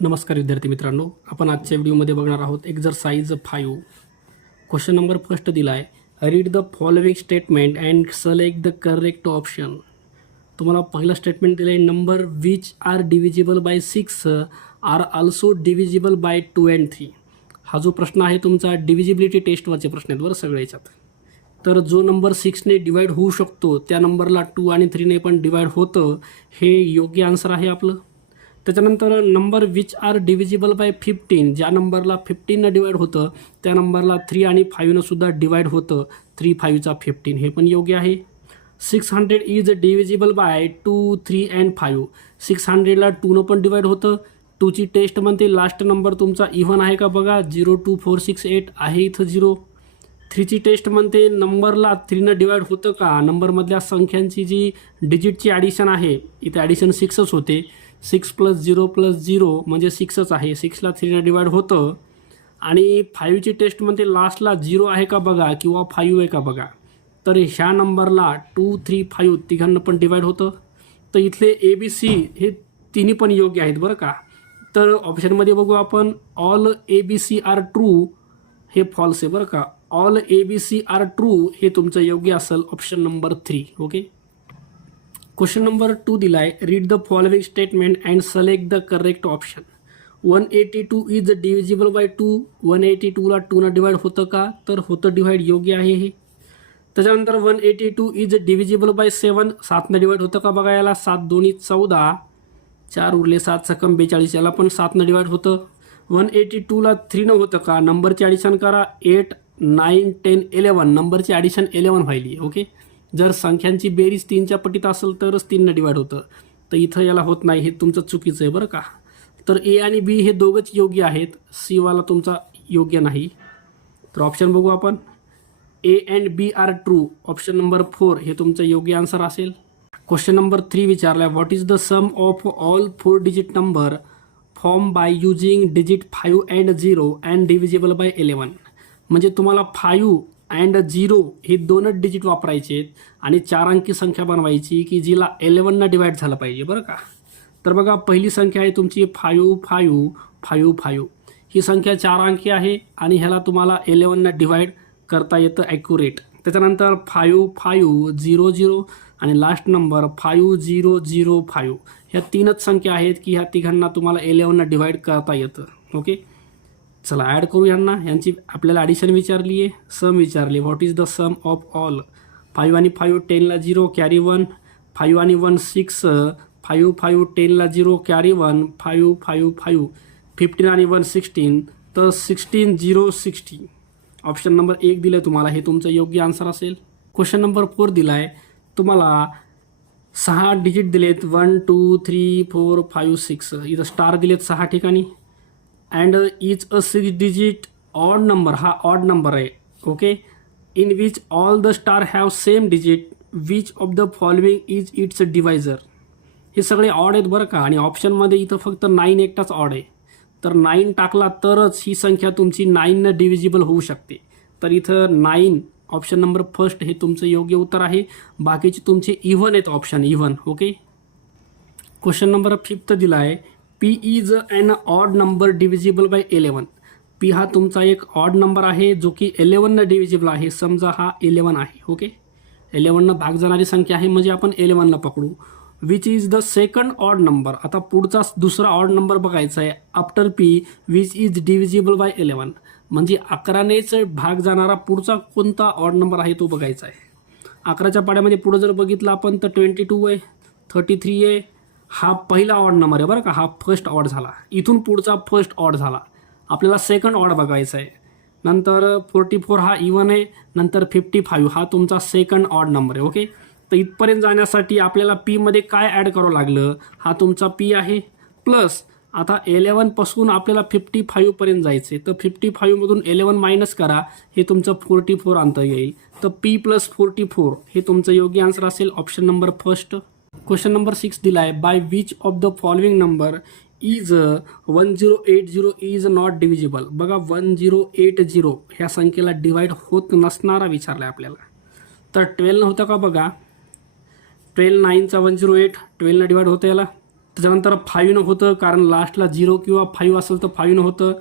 नमस्कार विद्यार्थी मित्रांनो, आपण आजच्या व्हिडिओमध्ये बघणार आहोत एक्झरसाइज 5. क्वेश्चन नंबर फर्स्ट दिला आहे, read the following statement and select the correct option. तुम्हाला पहिलं स्टेटमेंट दिलं आहे, number which are divisible by 6 are also divisible by 2 and 3. हा जो प्रश्न आहे तुमचा डिव्हिजिबिलिटी टेस्टवरचे प्रश्न आहेत बरं सगळे याच्यात. तर जो नंबर 6ने डिवाईड होऊ शकतो त्या नंबरला 2 आणि 3ने पण डिवाईड होतं, हे योग्य आन्सर आहे आपलं. त्याच्यानंतर number which are divisible bye 15, ज्या नंबरला 15नं डिवाईड होतं त्या नंबरला 3 आणि 5नं सुद्धा डिवाईड होतं, 3 5 15, हे पण योग्य आहे. 600 इज डिव्हिजिबल बाय 2 3 and 5, 600ला 2नं पण डिवाईड होतं. 2ची टेस्ट म्हणते लास्ट नंबर तुमचा इव्हन आहे का बघा, 0 2 4 6 8 आहे इथं 0. 3ची टेस्ट म्हणते नंबरला 3नं डिवाईड होतं का, नंबरमधल्या संख्यांची जी डिजिटची ॲडिशन आहे इथे ॲडिशन 6च होते, 6 + 0 + 0 म्हणजे 6च आहे, 6ला 3नं डिवाईड होतं. आणि 5ची टेस्ट म्हणते लास्टला 0 आहे का बघा किंवा 5 आहे का बघा. तर ह्या नंबरला 2 3 5 तिघांना पण डिवाईड होतं. तर इथले ABC हे तिन्ही पण योग्य आहेत बरं का. तर ऑप्शनमध्ये बघू आपण, ऑल ABC आर ट्रू हे फॉल्स आहे बरं का. ऑल ABC आर ट्रू हे तुमचं योग्य असेल, option number 3. Okay. Question number 2 दिला आहे, read the following statement and select the correct option. 182 is divisible by 2, 182ला 2नं डिवाईड होतं का, तर होतं डिवाईड, योग्य आहे हे. त्याच्यानंतर 182 इज डिव्हिजिबल बाय 7, 7नं डिवाईड होतं का बघा, याला 7 2 14, 4 उरले, 7 सकम 42, याला पण 7नं डिवाईड होतं. 182ला 3नं होतं का, नंबरची ॲडिशन करा, 8 9 10 11, नंबरची ॲडिशन 11 व्हायली. ओके. जर संख्यांची बेरीज 3च्या पटीत असेल तरच 3नं डिवाईड होतं, तर इथं याला होत नाही, हे तुमचं चुकीचं आहे बरं का. तर A आणि B हे दोघंच योग्य आहेत, Cवाला तुमचा योग्य नाही. तर ऑप्शन बघू आपण, A and B are true, option number 4 हे तुमचं योग्य आन्सर असेल. क्वेश्चन नंबर 3 विचारला आहे, what is the sum of all 4 digit number form by using digit 5 and 0 and divisible by 11. म्हणजे तुम्हाला 5 and 0 हे 2च डिजिट वापरायचे आहेत आणि 4 अंकी संख्या बनवायची की जिला 11नं डिवाईड झालं पाहिजे बरं का. तर बघा, पहिली संख्या आहे तुमची 5 5 5 5, ही संख्या 4 अंकी आहे आणि ह्याला तुम्हाला 11नं डिवाईड करता येतं ॲक्युरेट. त्याच्यानंतर 5 5 0 0 आणि लास्ट नंबर 5 0 0 5, ह्या 3च संख्या आहेत की ह्या तिघांना तुम्हाला 11नं डिवाईड करता येतं. ओके. चला ॲड करू यांना, यांची आपल्याला ॲडिशन विचारली आहे, सम विचारली, what is the sum of all. 5 आणि 5 10ला 0 कॅरी 1, 5 आणि 1 6, 5 5 10ला 0 कॅरी 1, 5 5 5, 15 आणि 1 16, तर 16 0 16, ऑप्शन नंबर 1 दिलं आहे तुम्हाला, हे तुमचं योग्य आन्सर असेल. क्वेश्चन नंबर 4 दिला आहे तुम्हाला, 6 डिजिट दिलेत, 1 2 3 4 5 6, इथं स्टार दिलेत 6 ठिकाणी. And is a 6 digit odd number, हा ऑड नंबर आहे. Okay. In which all the star have same digit, which of the following is it's divisor. हे सगळे ऑड आहेत बरं का. आणि ऑप्शनमध्ये इथं फक्त 9 एकटाच ऑड आहे, तर 9 टाकला तरच ही संख्या तुमची 9नं डिव्हिजिबल होऊ शकते. तर इथं 9 ऑप्शन नंबर फर्स्ट हे तुमचं योग्य उत्तर आहे. बाकीचे तुमचे इव्हन आहेत, option even. Okay. Question number 5 दिला आहे, P is an odd number divisible by 11. P हा तुमचा एक ऑड नंबर आहे जो की 11नं डिव्हिजिबल आहे. समजा हा 11 आहे. ओके. 11नं भाग जाणारी संख्या आहे म्हणजे आपण 11ला पकडू. Which is the second odd number, आता पुढचा दुसरा ऑड नंबर बघायचा आहे after P, which is divisible by 11, म्हणजे 11नेच भाग जाणारा पुढचा कोणता ऑड नंबर आहे तो बघायचा आहे. 11च्या पाड्यामध्ये पुढं जर बघितलं आपण तर 22 आहे, 33 आहे, हा पहिला ऑड नंबर आहे बरं का, हा फर्स्ट ऑड झाला. इथून पुढचा फर्स्ट ऑड झाला, आपल्याला सेकंड ऑड बघायचा आहे. नंतर 44 हा इव्हन आहे, नंतर 55 हा तुमचा सेकंड ऑड नंबर आहे. ओके. तर इथपर्यंत जाण्यासाठी आपल्याला Pमध्ये काय ॲड करावं लागलं, हा तुमचा P आहे, प्लस आता 11पासून आपल्याला 55पर्यंत जायचं आहे, तर 55मधून 11 मायनस करा, हे तुमचं 44 अंतर येईल. तर P + 44 हे तुमचं योग्य आन्सर असेल, option number first. Question number 6 दिला आहे, by which of the following number is 1080 is not divisible. बघा, 1080 ह्या संख्येला डिवाईड होत नसणारा विचारला आहे आपल्याला. तर 12 होतं का बघा, 12 9चा 108, 12नं डिवाईड होतं याला, त्याच्यानंतर 5 होतं, कारण लास्टला 0 किंवा 5 असेल तर 5 होतं.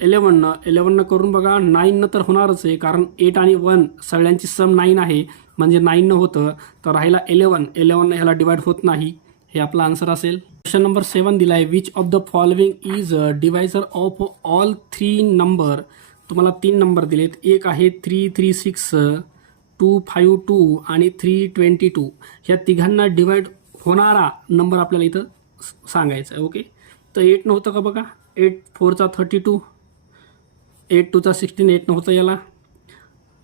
11 करून बघा. 9 तर होणारच आहे, कारण 8 आणि 1 सगळ्यांची सम 9 आहे, म्हणजे 9 होतं. तर राहिला 11 ह्याला डिवाइड होत नाही. हे आपला आन्सर असेल. क्वेश्चन नंबर 7 दिला आहे, which of the following is divisor of all 3 number. तुम्हाला 3 नंबर दिलेत. एक आहे 336, 252 आणि 322. ह्या तिघांना डिवाइड होणारा नंबर आपल्याला इथं सांगायचा आहे. ओके, तर 8 नव्हतं का बघा. 8 4 32, 8 2 16, 8 होतं याला.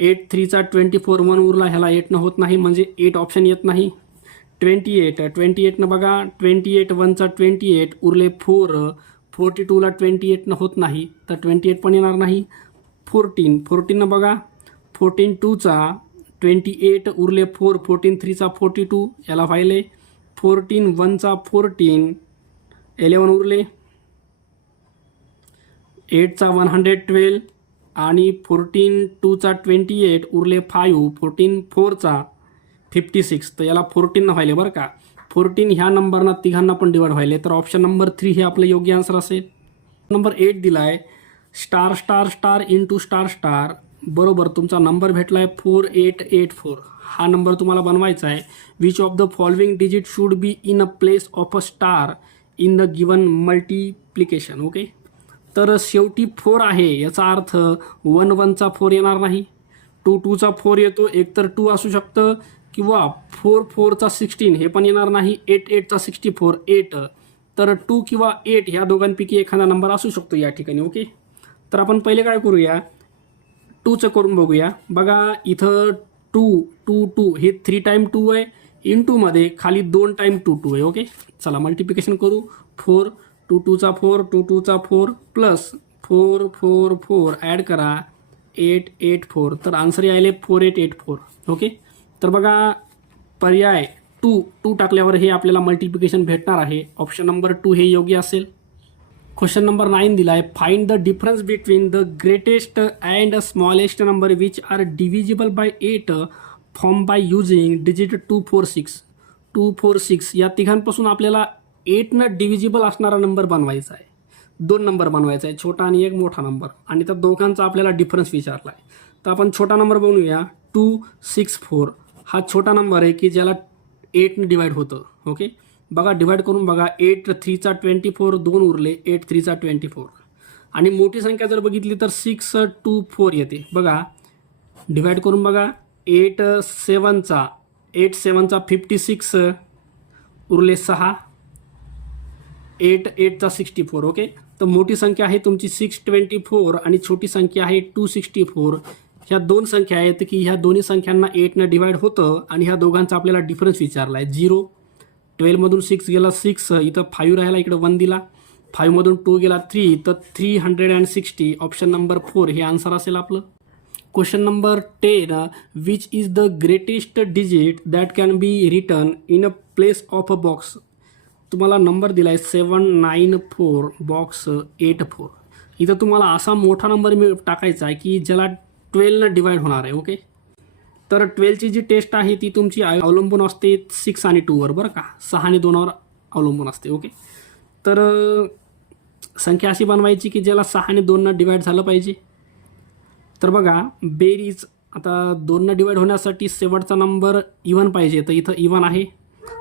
8 3 24, 1 उरला, ह्याला 8 होत नाही, म्हणजे 8 ऑप्शन येत नाही. 28 बघा. 28 1 28 उरले 4. 42ला 28 होत नाही, तर 28 पण येणार नाही. 14 बघा. 14 2 28 उरले 4. 14 3 42, याला व्हायले. 14 1 14, 11 उरले. 8 112 आणि 14 2 28 उरले 5. 14 4 56, तर याला 14 व्हायले बरं का. 14 ह्या नंबरना तिघांना पण डिवाइड व्हायले, तर ऑप्शन नंबर 3 हे आपलं योग्य आन्सर असेल. नंबर 8 दिला आहे, star star star into star star. बरोबर तुमचा नंबर भेटला आहे 4884. हा नंबर तुम्हाला बनवायचा आहे. Which of the following digit should be in a place of a star in the given multiplication. Okay, तर शेवटी 4 आहे, याचा अर्थ 1 1 4 येणार नाही. 2 2 4 येतो, एकतर 2 असू शकतं, किंवा 4 4 16 हे पण येणार नाही. 8 8 64 8, तर 2 किंवा 8 ह्या दोघांपैकी एखादा नंबर असू शकतो या ठिकाणी. ओके, तर आपण पहिले काय करूया, 2चं करून बघूया. बघा इथं 2 2 2 हे 3 टाइम 2 आहे, इंटूमध्ये खाली 2 टाइम 2 2 आहे. ओके, चला मल्टिप्लिकेशन करू. 4 2 2 4 2 2 4 प्लस 4 4 4 ॲड करा 8 8 4, तर आन्सर यायले 4884. ओके, तर बघा पर्याय 2 टाकल्यावर हे आपल्याला मल्टिप्लिकेशन भेटणार आहे. ऑप्शन नंबर 2 हे योग्य असेल. क्वेश्चन नंबर 9 दिला आहे, find the difference between the greatest and smallest number which are divisible bye 8 form by using digit 246. 246 या तिघांपासून आपल्याला 8नं डिव्हिजिबल असणारा नंबर बनवायचा आहे. 2 नंबर बनवायचा आहे, छोटा आणि एक मोठा नंबर, आणि त्या दोघांचा आपल्याला डिफरन्स विचारला आहे. तर आपण छोटा नंबर बनवूया. 264 हा छोटा नंबर आहे की ज्याला 8ने डिवाइड होतं. ओके, बघा डिवाइड करून बघा. 8 3 24, 2 उरले. 8 3 24, आणि मोठी संख्या जर बघितली तर 6 2 4 येते. बघा डिवाइड करून बघा. 8 7 56 उरले 6. 8 8 64. ओके, तर मोठी संख्या आहे तुमची 624 आणि छोटी संख्या आहे 264. ह्या 2 संख्या आहेत की ह्या दोन्ही संख्यांना 8ने डिवाइड होतं, आणि ह्या दोघांचा आपल्याला डिफरन्स विचारला आहे. 0 12मधून 6 गेला 6, इथं 5 राहिला, इकडे 1 दिला. 5मधून 2 गेला 3, तर 360. ऑप्शन नंबर 4 हे आन्सर असेल आपलं. Question number 10, which is the greatest digit that can be return in a place of a box. तुम्हाला नंबर दिला आहे 794 बॉक्स 84. इथं तुम्हाला असा मोठा नंबर टाकायचा आहे की ज्याला 12ने डिवाइड होणार आहे. ओके, तर 12ची जी टेस्ट आहे ती तुमची अवलंबून असते 6 आणि 2वर बरं का. 6 आणि 2वर अवलंबून असते. ओके, तर संख्या अशी बनवायची की ज्याला 6 आणि 2नं डिवाइड झालं पाहिजे. तर बघा बेरीज, आता 2नं डिवाइड होण्यासाठी शेवटचा नंबर इव्हन पाहिजे, तर इथं इव्हन आहे.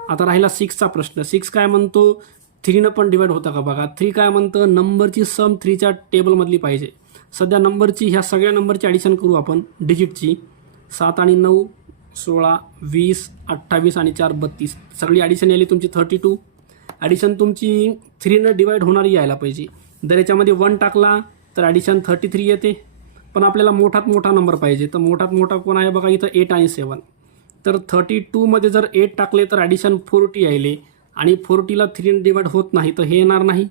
आता राहिला 6चा प्रश्न. 6 काय म्हणतो, 3नं पण डिवाइड होता का बघा. 3 काय म्हणतं, नंबरची सम 3च्या टेबलमधली पाहिजे. सध्या नंबरची ह्या सगळ्या नंबरची ॲडिशन करू आपण डिजिटची. 7 आणि 9 16 20 28 आणि 4 32, सगळी ॲडिशन यायली तुमची 32. ॲडिशन तुमची 3नं डिवाइड होणारी यायला पाहिजे. जर याच्यामध्ये 1 टाकला तर ॲडिशन 33 येते, पण आपल्याला मोठात मोठा नंबर पाहिजे. तर मोठात मोठा कोण आहे बघा, इथं 8 आणि 7. तर 32मध्ये जर 8 टाकले तर ॲडिशन 40 यायले, आणि 40ला 3ने डिवाइड होत नाही, तर हे येणार नाही.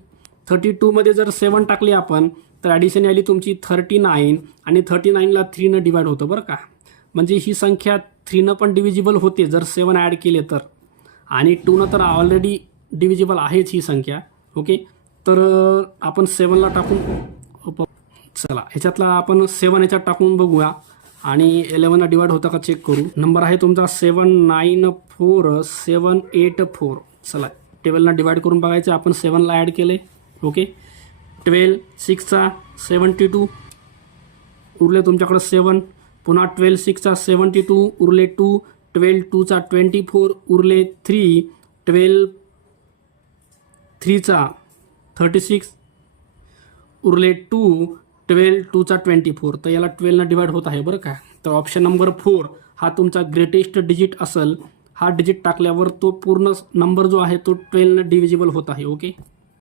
32मध्ये जर 7 टाकले आपण तर ॲडिशन यायली तुमची 39, आणि 39ला 3ने डिवाइड होतं बरं का. म्हणजे ही संख्या 3नं पण डिव्हिजिबल होते जर 7 ॲड केले तर, आणि 2नं तर ऑलरेडी डिव्हिजिबल आहेच ही संख्या. ओके, तर आपण 7ला टाकून, चला ह्याच्यातला आपण 7 ह्याच्यात टाकून बघूया, आणि 11ला डिवाइड होता का चेक करू. नंबर आहे तुमचा 794 784. चला 12ला डिवाईड करून बघायचं. आपण 7ला ॲड केले. ओके, 12 6चा 72 उरले तुमच्याकडं 7. पुन्हा 12 6चा 72 उरले 2. 12 2चा 24 उरले 3. 12 3चा 36 उरले 2. 12 2चा 24. तर याला 12नं डिवाईड होत आहे बरं का. तर ऑप्शन नंबर 4 हा तुमचा ग्रेटेस्ट डिजिट असेल. हा डिजिट टाकल्यावर तो पूर्ण नंबर जो आहे तो 12नं डिव्हिजिबल होत आहे. ओके.